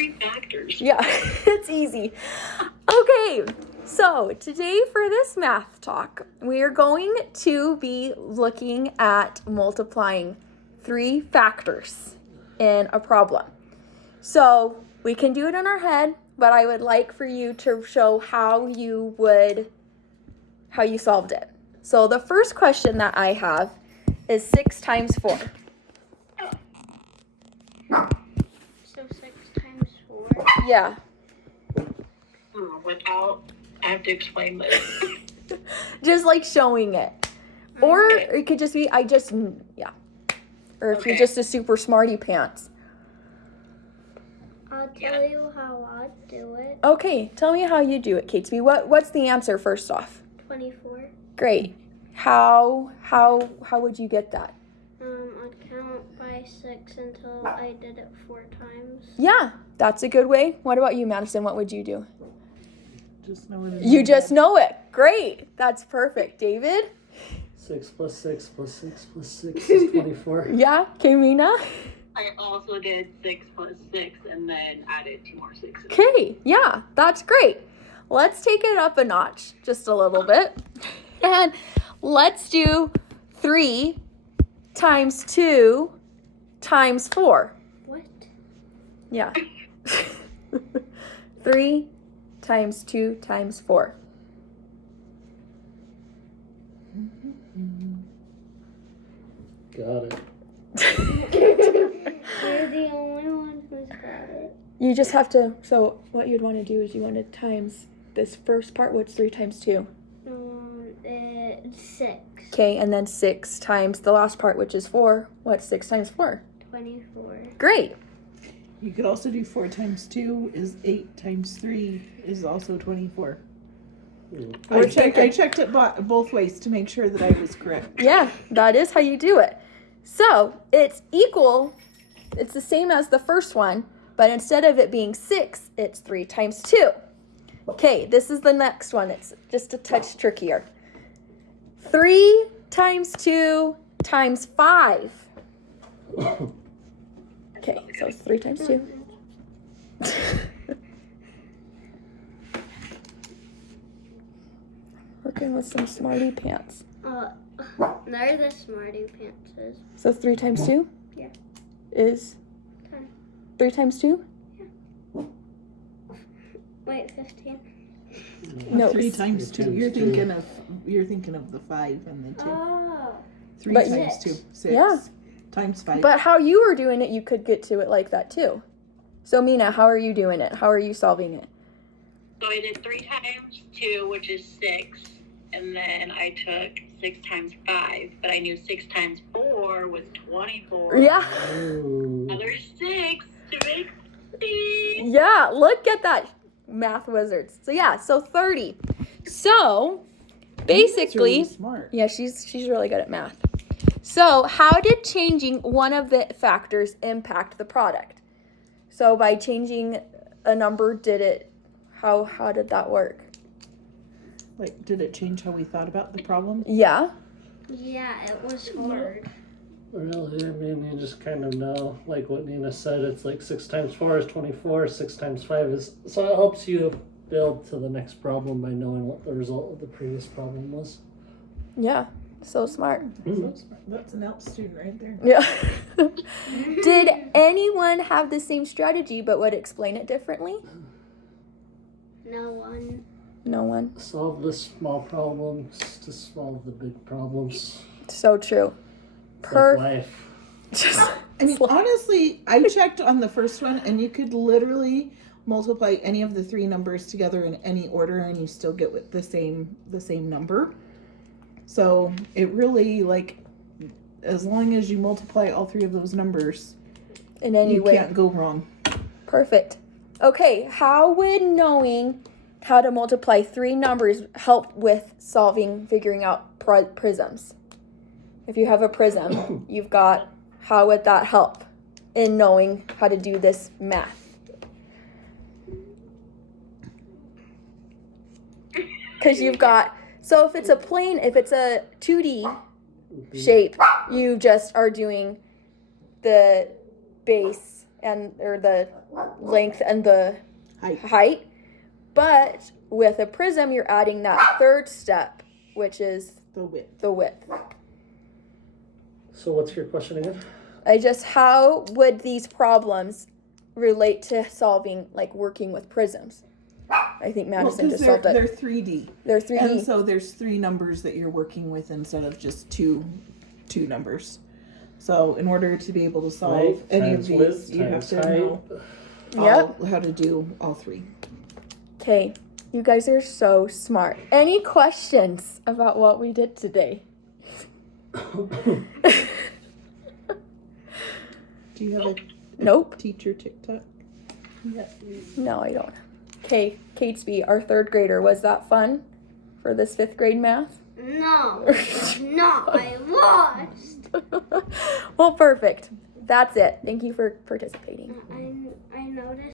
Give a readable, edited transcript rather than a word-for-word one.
3 factors. Yeah, it's easy. Okay, so today for this math talk, we are going to be looking at multiplying 3 factors in a problem. So we can do it in our head, but I would like for you to show how you solved it. So the first question that I have is 6 times 4. So 6 times 4? Yeah. I have to explain this. Just like showing it. Or it could just be, yeah. Or if you're just a super smarty pants. I'll tell you how I do it. Okay, tell me how you do it, Catesby. What's the answer first off? 24. Great. How would you get that? I'd count by 6 until I did it 4 times. Yeah, that's a good way. What about you, Madison? What would you do? You just know it. Great. That's perfect. David? 6 plus 6 plus 6 plus 6 is 24. Yeah. Kamina? I also did 6 plus 6 and then added 2 more 6s. Okay. Yeah, that's great. Let's take it up a notch just a little bit. And let's do 3 times 2 times 4. What? Yeah. 3 times 2 times 4. Got it. You're the only one who's got it. You just have to, so what you'd want to do is you want to times this first part. What's 3 times 2? It's 6. Okay, and then 6 times the last part, which is 4. What's 6 times 4? 24. Great. You could also do 4 times 2 is 8 times 3 is also 24. I checked it both ways to make sure that I was correct. Yeah, that is how you do it. So it's equal, it's the same as the first one, but instead of it being 6, it's 3 times 2. Okay, this is the next one. It's just a touch trickier. 3 times 2 times 5. Okay, so it's 3 times 2. Working with some smarty pants. They're the smarty pantses. So 3 times 2? Yeah. Is 10. 3 times 2? Wait, 15. No. 3 times 2. 2. You're thinking of the 5 and the 2. Oh. 3 But- times 2. 6. Yeah. Times 5. But how you were doing it, you could get to it like that too. So Mina, how are you doing it? How are you solving it? So I did 3 times 2, which is 6. And then I took 6 times 5. But I knew 6 times 4 was 24. Yeah. Ooh. Another 6 to make 30. Yeah, look at that, math wizards. So yeah, so 30. So basically, really smart. yeah, she's really good at math. So how did changing one of the factors impact the product? So by changing a number, how did that work? Like, did it change how we thought about the problem? Yeah. Yeah, it was hard. Really, I mean, you just kind of know, like what Nina said, it's like 6 times 4 is 24, 6 times 5 is, so it helps you build to the next problem by knowing what the result of the previous problem was. Yeah. So smart. That's an ALP student right there. Yeah. Did anyone have the same strategy but would explain it differently? No one. No one. Solve the small problems to solve the big problems. So true. It's like life. I mean, honestly, I checked on the first one, and you could literally multiply any of the 3 numbers together in any order, and you still get with the same number. So it really, like, as long as you multiply all 3 of those numbers, In any you way. can't go wrong. Perfect. Okay, how would knowing how to multiply 3 numbers help with figuring out prisms? If you have a prism, how would that help in knowing how to do this math? Because so if it's a 2D shape, you just are doing the base and or the length and the Height. height. But with a prism, you're adding that third step, which is The width. the width. So what's your question again? How would these problems relate to solving, like working with prisms? I think Madison Well, 'cause just solved they're it. 3D. They're 3D. And so there's 3 numbers that you're working with instead of just two numbers. So in order to be able to solve Height any of times width these, you have times to height. know Yep. how to do all 3. Okay, you guys are so smart. Any questions about what we did today? Do you have a Nope. teacher TikTok? No, I don't. Okay, Catesby, our 3rd grader, was that fun for this 5th grade math? No, no, I lost. Well, perfect. That's it. Thank you for participating. I noticed